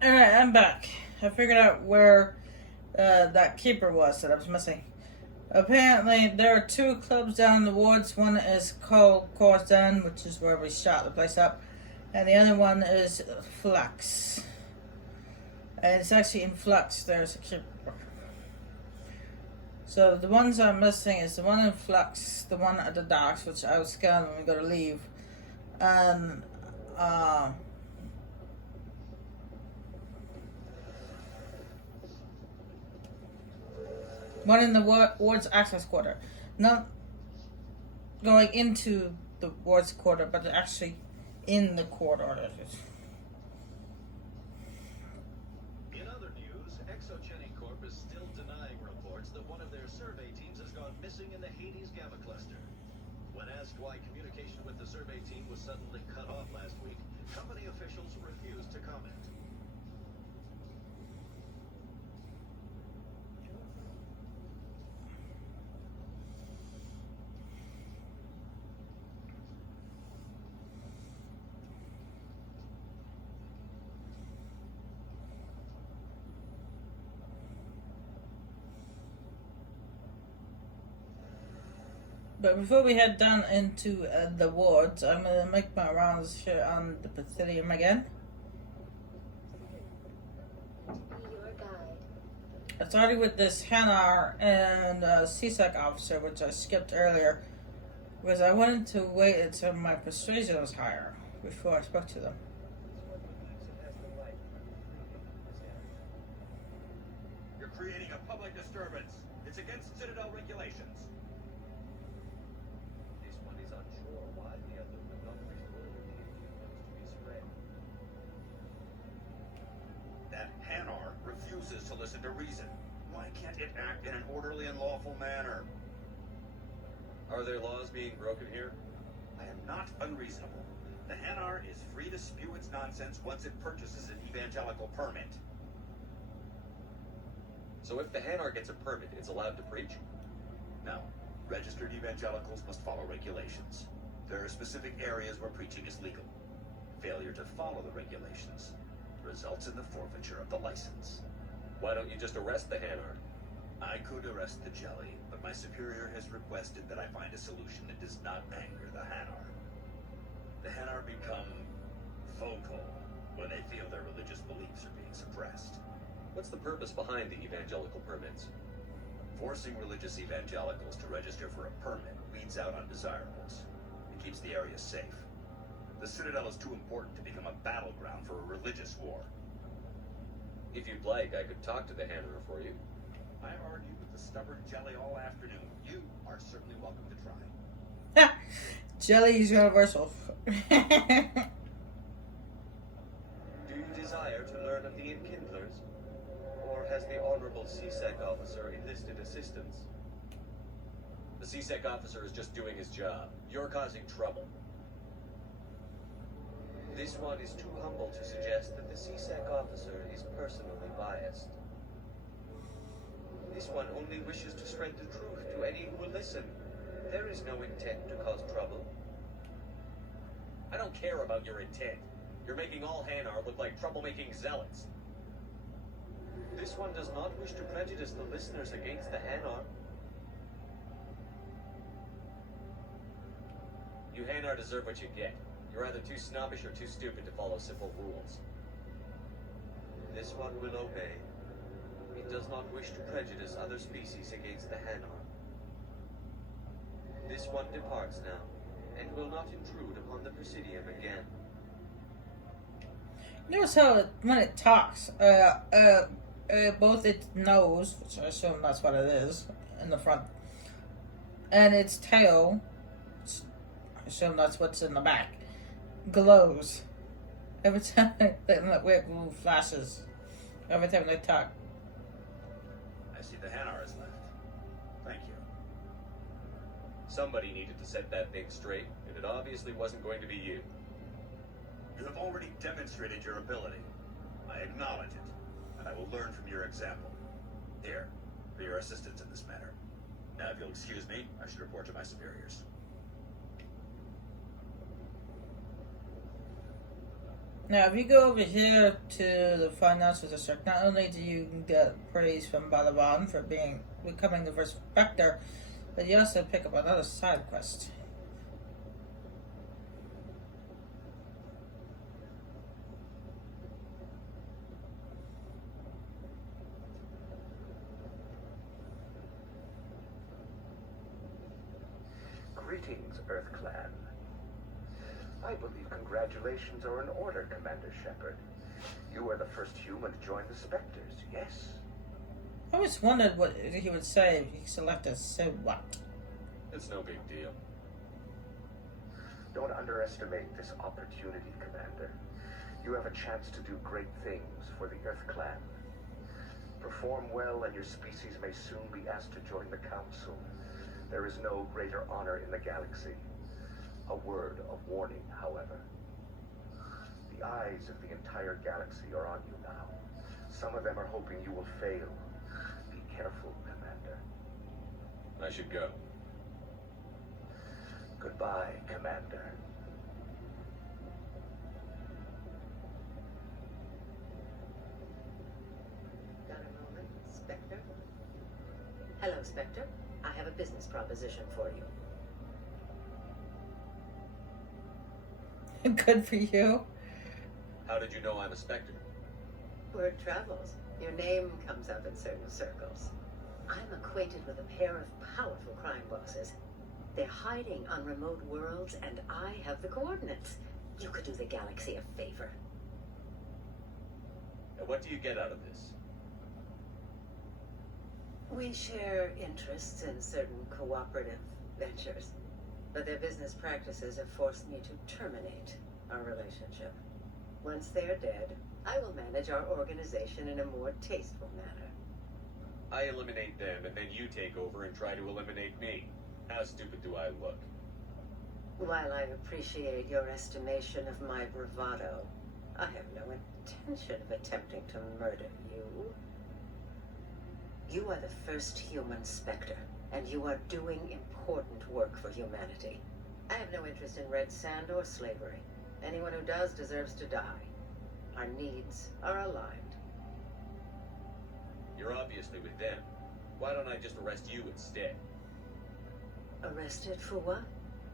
Alright, I'm back. I figured out where that keeper was that I was missing. Apparently, there are two clubs down in the woods. One is called Corsan, which is where we shot the place up, and the other one is Flux. And it's actually in Flux. There's a keeper. So the ones I'm missing is the one in Flux, the one at the docks, which I was scanning when we got to leave, and one in the ward's access quarter. Not going into the ward's quarter, but actually in the corridor. In other news, Exogenic Corp is still denying reports that one of their survey teams has gone missing in the Hades Gamma Cluster. When asked why communication with the survey team was suddenly cut off last week, company officials refused to comment. But before we head down into the wards, I'm going to make my rounds here on the Praetorium again. I started with this Hanar and CSEC officer, which I skipped earlier, because I wanted to wait until my persuasion was higher before I spoke to them. You're creating a public disturbance. It's against Citadel regulations. This one is unsure why the other would not respond to be spread. That Hanar refuses to listen to reason. Why can't it act in an orderly and lawful manner? Are there laws being broken here? I am not unreasonable. The Hanar is free to spew its nonsense once it purchases an evangelical permit. So if the Hanar gets a permit, it's allowed to preach? No. Registered evangelicals must follow regulations. There are specific areas where preaching is legal. Failure to follow the regulations results in the forfeiture of the license. Why don't you just arrest the Hanar? I could arrest the jelly, but my superior has requested that I find a solution that does not anger the Hanar. The Hanar become vocal when they feel their religious beliefs are being suppressed. What's the purpose behind the evangelical permits? Forcing religious evangelicals to register for a permit weeds out undesirables. It keeps the area safe. The Citadel is too important to become a battleground for a religious war. If you'd like, I could talk to the Hanar for you. I argued with the stubborn jelly all afternoon. You are certainly welcome to try. Jelly is universal. Do you desire to learn of the Enkindlers? Or has the Honorable CSEC officer enlisted assistance? The CSEC officer is just doing his job. You're causing trouble. This one is too humble to suggest that the CSEC officer is personally biased. This one only wishes to spread the truth to any who will listen. There is no intent to cause trouble. I don't care about your intent. You're making all Hanar look like troublemaking zealots. This one does not wish to prejudice the listeners against the Hanar. You Hanar deserve what you get. You're either too snobbish or too stupid to follow simple rules. This one will obey. It does not wish to prejudice other species against the Hanar. This one departs now, and will not intrude upon the Presidium again. Notice how when it talks, both its nose, which I assume that's what it is, in the front, and its tail, which I assume that's what's in the back, glows. Every time that weird blue flashes. Every time they talk. I see the Hanar is left. Thank you. Somebody needed to set that thing straight, and it obviously wasn't going to be you. You have already demonstrated your ability. I acknowledge it, and I will learn from your example. Here, for your assistance in this matter. Now, if you'll excuse me, I should report to my superiors. Now, if you go over here to the financial district, not only do you get praise from Balaban for becoming the first Spectre, but you also pick up another side quest. Greetings, Earth Clan. I believe congratulations are in order, Commander Shepard. You are the first human to join the Spectres, yes? I always wondered what he would say if he selected so what. It's no big deal. Don't underestimate this opportunity, Commander. You have a chance to do great things for the Earth Clan. Perform well and your species may soon be asked to join the Council. There is no greater honor in the galaxy. A word of warning, however. The eyes of the entire galaxy are on you now. Some of them are hoping you will fail. Be careful, Commander. I should go. Goodbye, Commander. Got a moment, Spectre? Hello, Spectre. I have a business proposition for you. Good for you. How did you know I'm a Spectre? Word travels. Your name comes up in certain circles. I'm acquainted with a pair of powerful crime bosses. They're hiding on remote worlds, and I have the coordinates. You could do the galaxy a favor. And what do you get out of this? We share interests in certain cooperative ventures, but their business practices have forced me to terminate our relationship. Once they're dead, I will manage our organization in a more tasteful manner. I eliminate them, and then you take over and try to eliminate me. How stupid do I look? While I appreciate your estimation of my bravado, I have no intention of attempting to murder you. You are the first human Spectre, and you are doing important work for humanity. I have no interest in red sand or slavery. Anyone who does deserves to die. Our needs are aligned. You're obviously with them. Why don't I just arrest you instead? Arrested for what?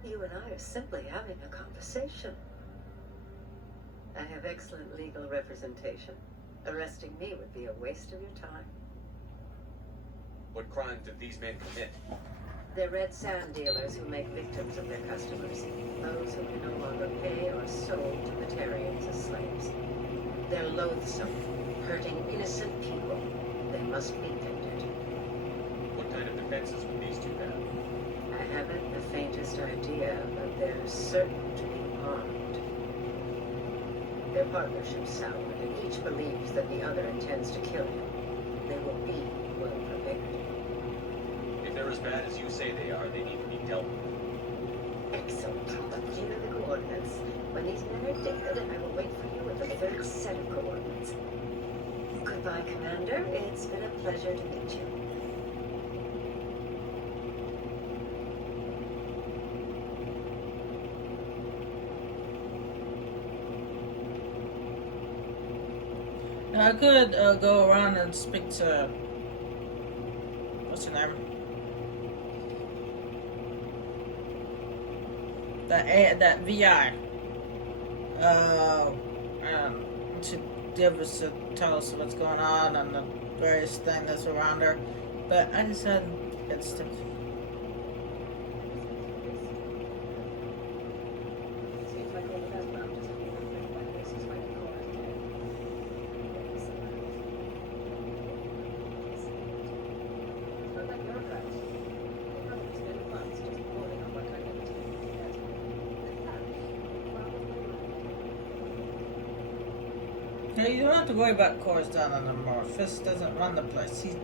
You and I are simply having a conversation. I have excellent legal representation. Arresting me would be a waste of your time. What crimes did these men commit? They're red sand dealers who make victims of their customers. Those who can no longer pay are sold to Batarians as slaves. They're loathsome, hurting innocent people. They must be ended. What kind of defenses would these two have? I haven't the faintest idea, but they're certain to be armed. Their partnership's sour, and each believes that the other intends to kill him. They will be well prepared. If they're as bad as you say they are, they need to be dealt with. Excellent. Here are the coordinates. When these men are dead, I will wait for you with the third set of coordinates. Goodbye, Commander. It's been a pleasure to meet you. I could go around and speak to what's her name? That VI. To give us tell us what's going on and the various things that's around her, but I decided it's to. No, you don't have to worry about Coruscant anymore. Fisk doesn't run the place. He's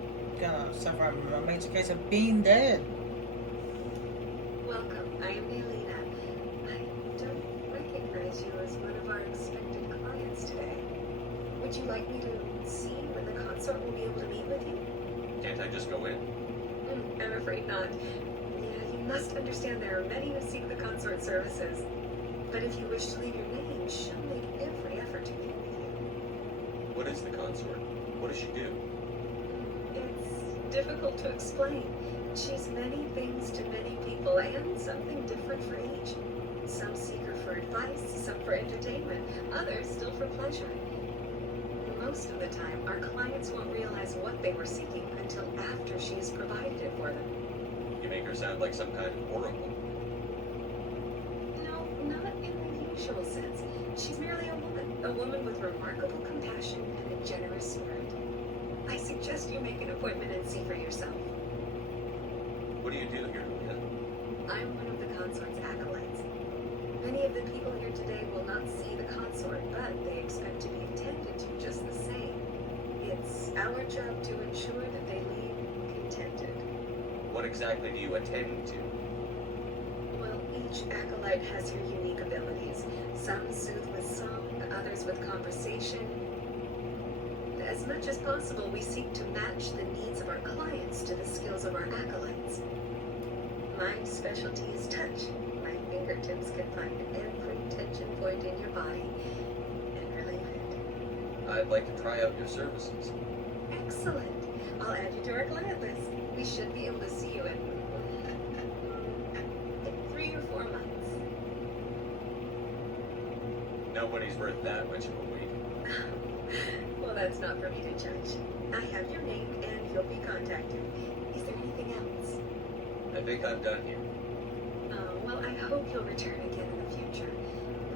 gonna suffer a major case of being dead. Welcome, I am Yelena. I don't recognize you as one of our expected clients today. Would you like me to see when the consort will be able to meet with you? Can't I just go in? I'm afraid not. Yeah, you must understand there are many who seek the consort services. But if you wish to leave your name, she'll make every effort to What is the consort? What does she do? It's difficult to explain. She's many things to many people and something different for each. Some seek her for advice, some for entertainment, others still for pleasure. Most of the time, our clients won't realize what they were seeking until after she has provided it for them. You make her sound like some kind of oracle. No, not in the usual sense. She's merely a woman with remarkable compassion and a generous spirit. I suggest you make an appointment and see for yourself. What do you do here, Leah? I'm one of the consort's acolytes. Many of the people here today will not see the consort, but they expect to be attended to just the same. It's our job to ensure that they leave contented. What exactly do you attend to? Well, each acolyte has her unique abilities. Some soothe with song, others with conversation. As much as possible, we seek to match the needs of our clients to the skills of our acolytes. My specialty is touch. My fingertips can find every tension point in your body and relieve it. I'd like to try out your services. Excellent. I'll add you to our client list. We should be able to see you in 3 or 4 months. Nobody's worth that much of a wait. Well, that's not for me to judge. I have your name and you'll be contacted. Is there anything else? I think I'm done here. Oh, well, I hope you'll return again in the future.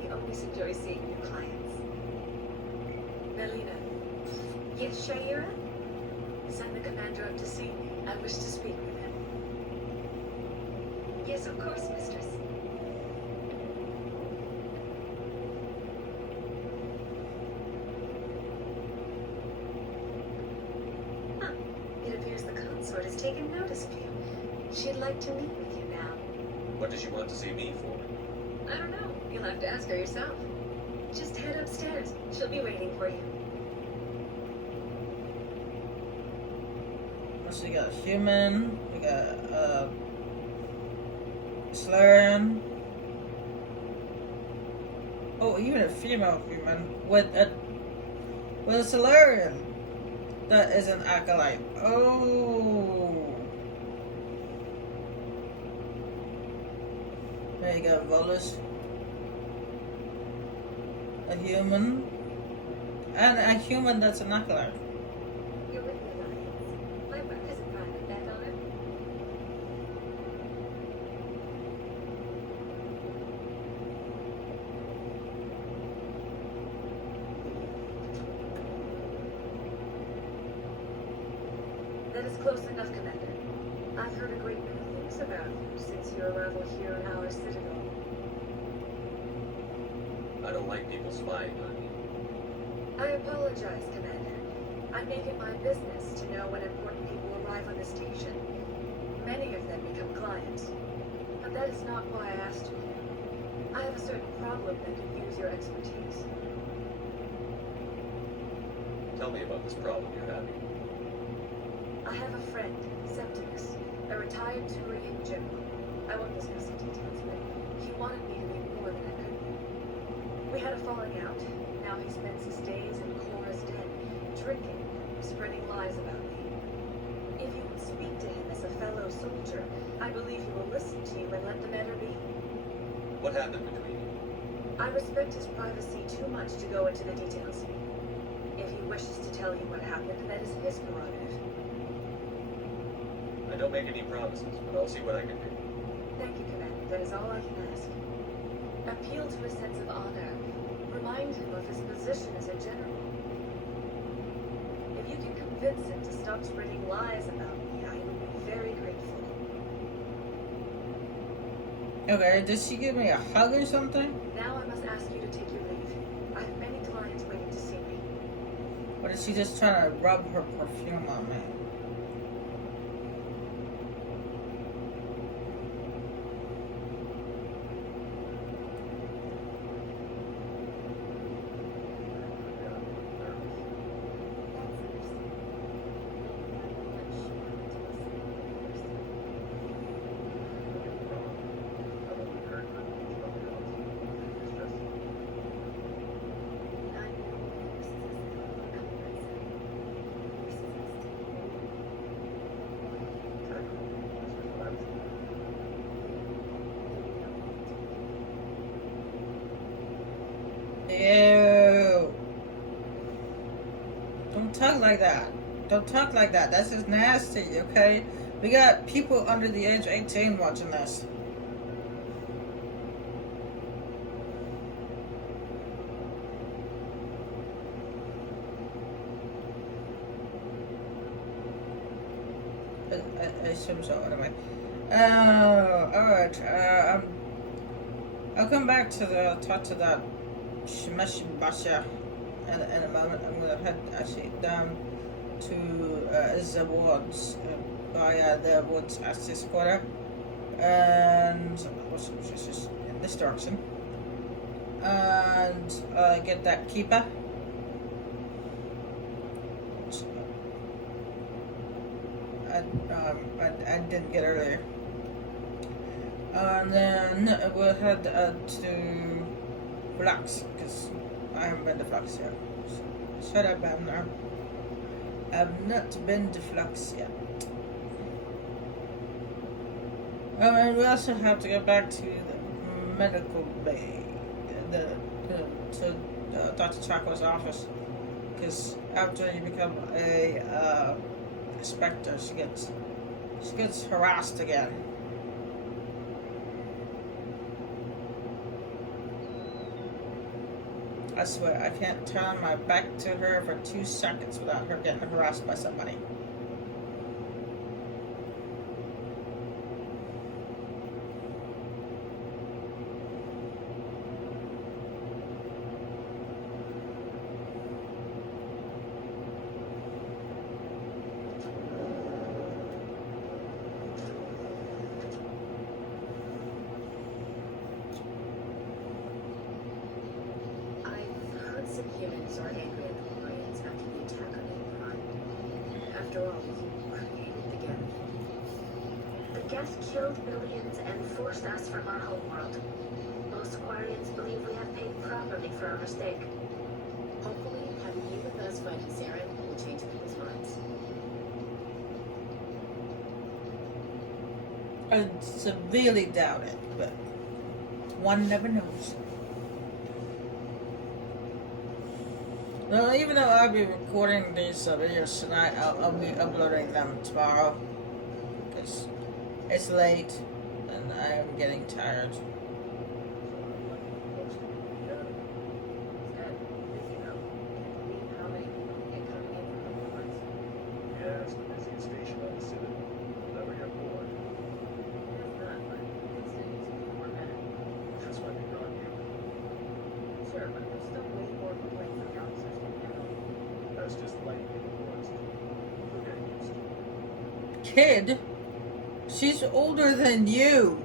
We always enjoy seeing new clients. Melina. Yes, Shaira? Send the commander up to see me. I wish to speak with him. Yes, of course, mistress. Huh. It appears the consort has taken notice of you. She'd like to meet with you now. What does she want to see me for? I don't know. You'll have to ask her yourself. Just head upstairs. She'll be waiting for you. So we got human, we got Salarian. Oh, even a female human with a Salarian that is an acolyte. Oh, there you go, Volus. A human and a human that's an acolyte. You're with the Alliance. My work is a private that honor. That is close enough, Commander. I've heard a great many things about you since your arrival here in our citadel. I don't like people spying on me. I apologize, Commander. I make it my business to know when important people arrive on the station. Many of them become clients. But that is not why I asked you here. I have a certain problem that could use your expertise. Tell me about this problem you're having. I have a friend, Septimus, a retired Turian general. I won't discuss the details, but he wanted me to be more than I could be. We had a falling out. Now he spends his days in Cora's den, drinking, spreading lies about me. If you would speak to him as a fellow soldier, I believe he will listen to you and let the matter be. What happened between you? I respect his privacy too much to go into the details. If he wishes to tell you what happened, that is his prerogative. I don't make any promises, but I'll see what I can do. Thank you, Commander. That is all I can ask. Appeal to his sense of honor. Remind him of his position as a general. If you can convince him to stop spreading lies about me, I would be very grateful. Okay, did she give me a hug or something? Now I must ask you to take your leave. I have many clients waiting to see me. Or is she just trying to rub her perfume on me? Don't talk like that. Don't talk like that. That's just nasty, okay? We got people under the age of 18 watching this. I assume so, anyway. Alright. I'll come back to talk to that Shimeshi Basha in a moment. I'm gonna head actually down to the woods, via the woods access quarter, and which is just in this direction, and get that keeper. I didn't get earlier. And then we'll head to Flux, because I haven't been to Flux yet. Shut up, Abner. I've not been to Flux yet. And we also have to go back to the medical bay, to Dr. Chaco's office, because after you become a Spectre, she gets harassed again. I swear, I can't turn my back to her for 2 seconds without her getting harassed by somebody. Some humans are angry at the Lions after the attack on Prime. After all, you created the Geth. The Geth killed billions and forced us from our homeworld. Most Quarians believe we have paid properly for our mistake. Hopefully, having you with us fighting Saren will change people's minds. I severely doubt it, but one never knows. Well, even though I'll be recording these videos tonight, I'll be uploading them tomorrow, because it's late and I am getting tired. Yeah, it's the busiest station on the Citadel. Never get bored. That's why they brought you. Sure, but there's still way more complaints than the officers can handle. That's just like in the woods. We're getting used to it. Kid? She's older than you.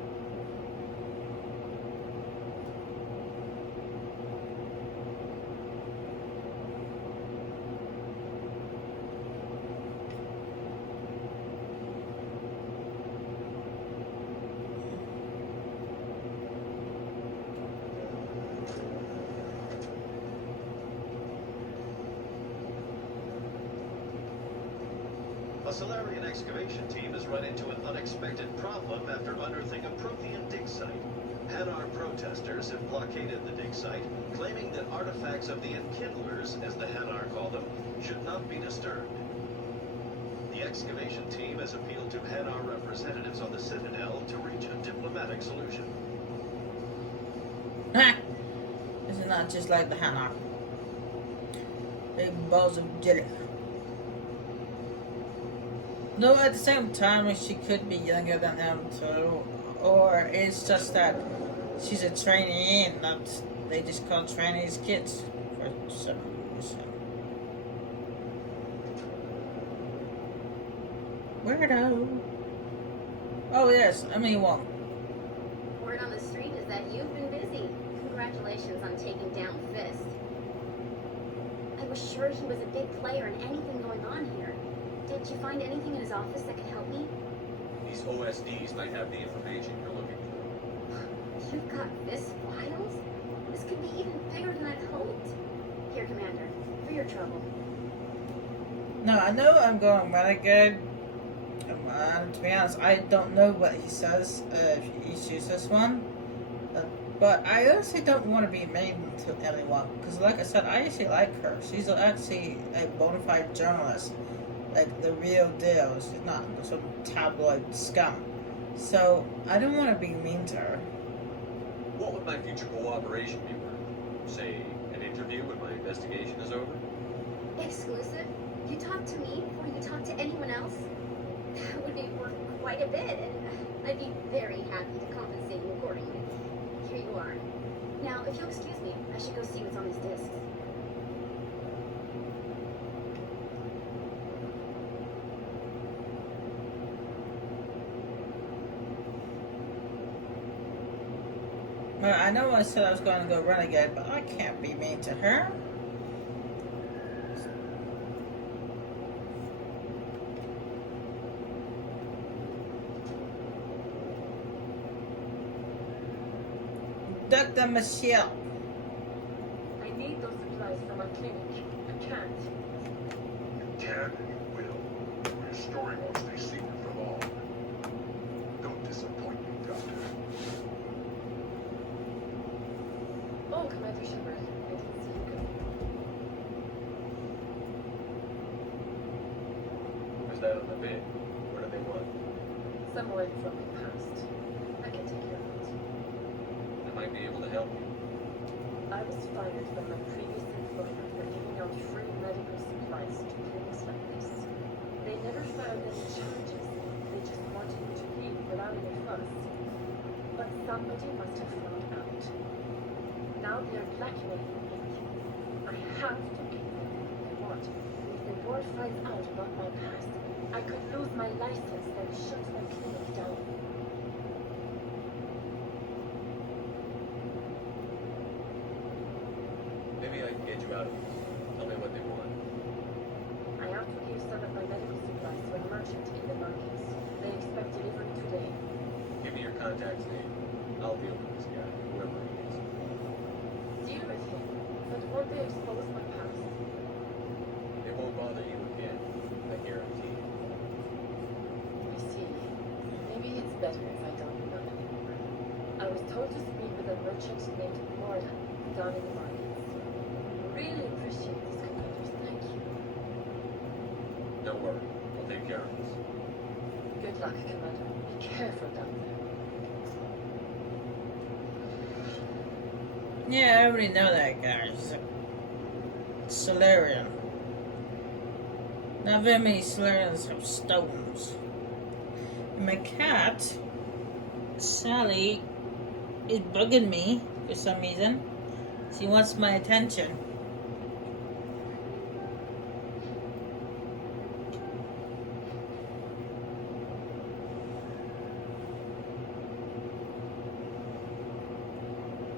A Solarian excavation team has run into an unexpected problem after unearthing a Prothean dig site. Hanar protesters have blockaded the dig site, claiming that artifacts of the Enkindlers, as the Hanar call them, should not be disturbed. The excavation team has appealed to Hanar representatives on the Citadel to reach a diplomatic solution. Ha! This is not just like the Hanar. Big balls of jelly. No, at the same time, she could be younger than them too. Or it's just that she's a trainee and not, they just call trainees kids for some reason. Weirdo. Oh yes, I mean one. Word on the street is that you've been busy. Congratulations on taking down Fist. I was sure he was a big player in anything going on here. Did you find anything in his office that could help me? These OSDs might have the information you're looking for. You've got Fist files? This could be even bigger than I'd hoped. Here, Commander, for your trouble. No, I know I'm going renegade. To be honest, I don't know what he says if he issues this one. But I honestly don't want to be mean to anyone because, like I said, I actually like her. She's actually a bona fide journalist, like the real deal. She's not some tabloid scum. So I don't want to be mean to her. What would my future cooperation be worth? Say, an interview when my investigation is over? Exclusive? You talk to me before you talk to anyone else? That would be worth quite a bit, and I'd be very happy to compensate you accordingly. Here you are. Now, if you'll excuse me, I should go see what's on these discs. Well, I know I said I was going to go renegade, but I can't be mean to her. Dr. Michelle. I need those supplies for my clinic. I can't. You can and you will. Your story won't stay secret for long. Don't disappoint me, Doctor. Oh, Commander Shepard, I didn't see you coming. Who's that on the bed? What do they want? Somewhere from the past. I can take care of it. I might be able to help you. I was fired from my previous employer for giving out free medical supplies to clinics like this. They never filed any charges. They just wanted me to leave without any fuss. But somebody must have found out. Now they're blackmailing me. I have to give them what they want. If the board finds out about my past, I could lose my license and shut my clinic down. Maybe I can get you out of this. Tell me what they want. I have to give some of my medical supplies to a merchant in the markets. They expect delivery today. Give me your contact's name. I'll deal with this guy, whoever he is. Deal with him, but won't they expose my past? They won't bother you again. I guarantee you. I see. Maybe it's better if I don't know anymore. I was told to speak with a merchant named Morda down in the markets. Really appreciate this, Commanders. Thank you. Don't worry. I'll take care of this. Good luck, Commander. Be careful down there. Yeah, I already know that guy. He's a Solarian. Not very many Solarians have stones. And my cat, Sally, is bugging me for some reason. She wants my attention.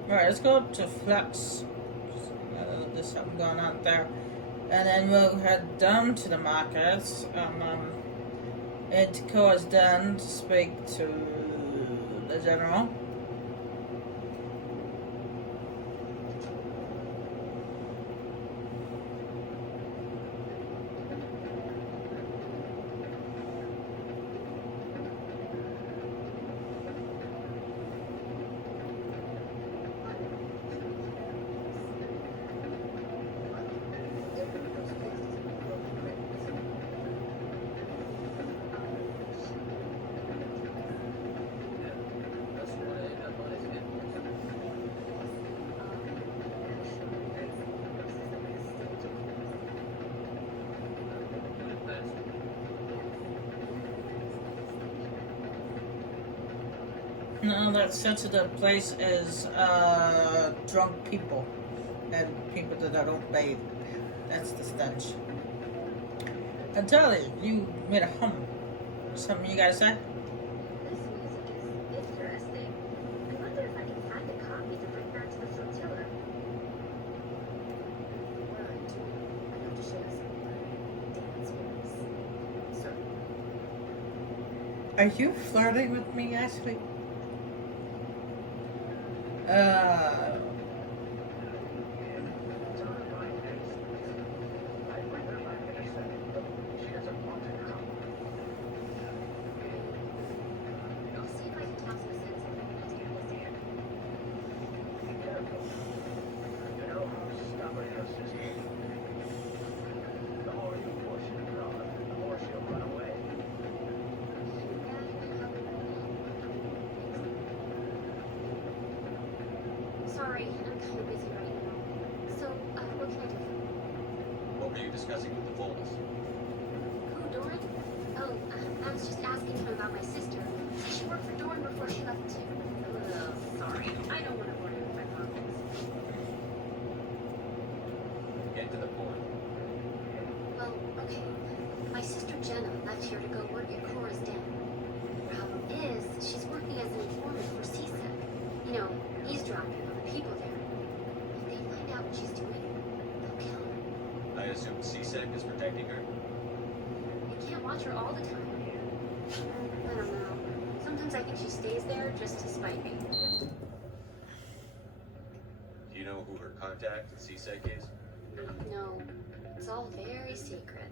Alright, let's go up to Flux. There's something going on there. And then we'll head down to the markets. And Takoa's done to speak to the general. No, that sensitive place is drunk people and people that don't bathe. That's the stench. And Charlie, you made a hum. Something you gotta say? This music is interesting. I wonder if I can find a copy to bring back to the flotilla. Well, I do. I have to show you some dance moves. So, Are you flirting with me, Ashley? I'll see if I can talk some sense into her next year. discussing with the Volks? Who, Doran? Oh, I was just asking him about my sister. She worked for Doran before she left too. Oh, sorry. I don't want to bore you with my problems. Get to the point. Well, okay. My sister Jenna left here to go work at Cora's Den. Problem is, she's working as an informant for CSEC. You know, eavesdropping on the people there. If they find out what she's doing, they'll kill her. I assume CSEC is protecting her? I can't watch her all the time. I don't know. Sometimes I think she stays there just to spite me. Do you know who her contact at CSEC is? No, it's all very secret.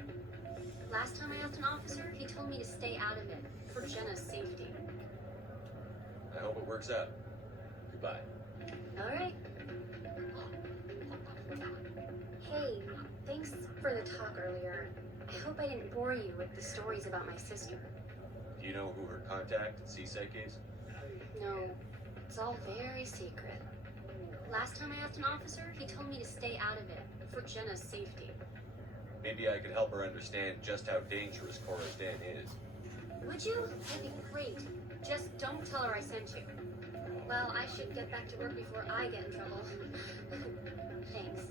Last time I asked an officer, he told me to stay out of it, for Jenna's safety. I hope it works out. Goodbye. Alright. Hey, thanks for the talk earlier. I hope I didn't bore you with the stories about my sister. Do you know who her contact at CSEC is? No, it's all very secret. Last time I asked an officer, he told me to stay out of it, for Jenna's safety. Maybe I could help her understand just how dangerous Cora's Den is. Would you? That'd be great. Just don't tell her I sent you. Well, I should get back to work before I get in trouble. Thanks.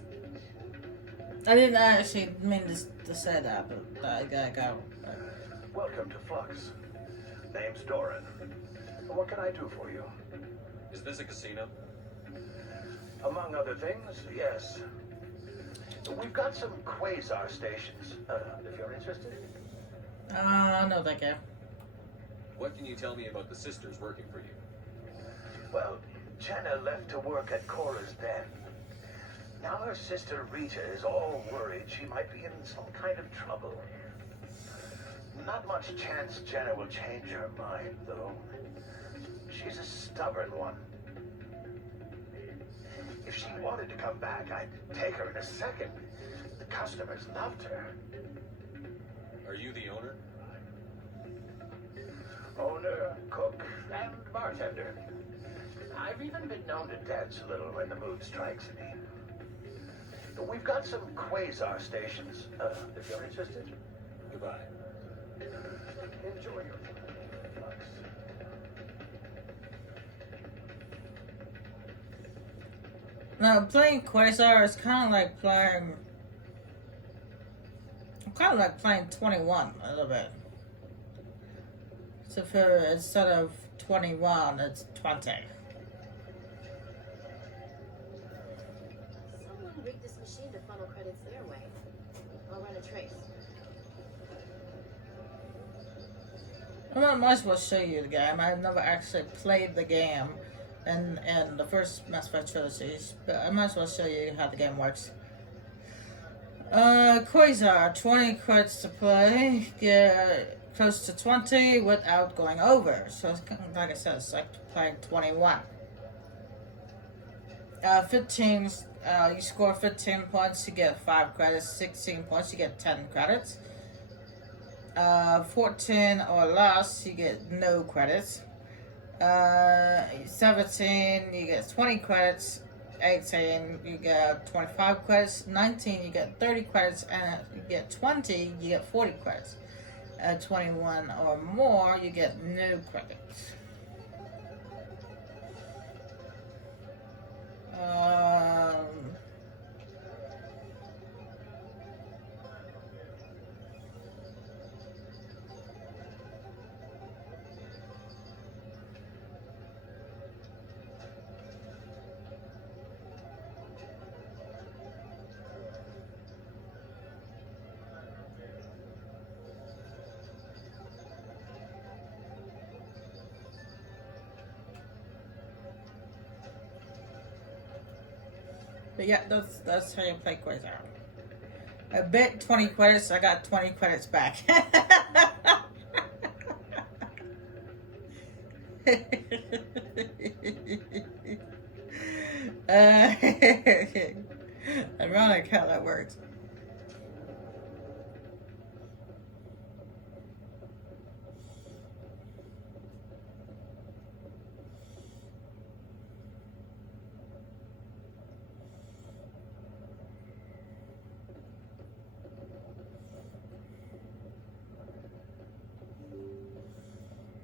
I didn't actually mean to say that, but I gotta go. Welcome to Flux. Name's Doran. What can I do for you? Is this a casino? Among other things, yes. We've got some quasar stations, if you're interested. No, thank you. What can you tell me about the sisters working for you? Well, Jenna left to work at Cora's Den. Now her sister Rita is all worried she might be in some kind of trouble. Not much chance Jenna will change her mind, though. She's a stubborn one. If she wanted to come back, I'd take her in a second. The customers loved her. Are you the owner? Owner, cook, and bartender. I've even been known to dance a little when the mood strikes me. We've got some quasar stations, if you're interested. Goodbye. Enjoy your time, Flux. Now, playing Quasar is kind of like playing... kind of like playing 21 a little bit. So for instead of 21, it's 20. Someone rigged this machine to funnel credits their way. I'll run a trace. I might as well show you the game. I've never actually played the game in the first Mass Effect trilogies, but I might as well show you how the game works. Quasar, 20 credits to play, get close to 20 without going over. So it's kind of, like I said, it's like playing 21. 15, you score 15 points, you get 5 credits. 16 points, you get 10 credits. 14 or less, you get no credits. 17, you get 20 credits. 18, you get 25 credits. 19, you get 30 credits. And you get 20, you get 40 credits. 21 or more, you get no credits. But yeah, that's how you play Quasar. I bet 20 credits, I got 20 credits back. Ironic how that works.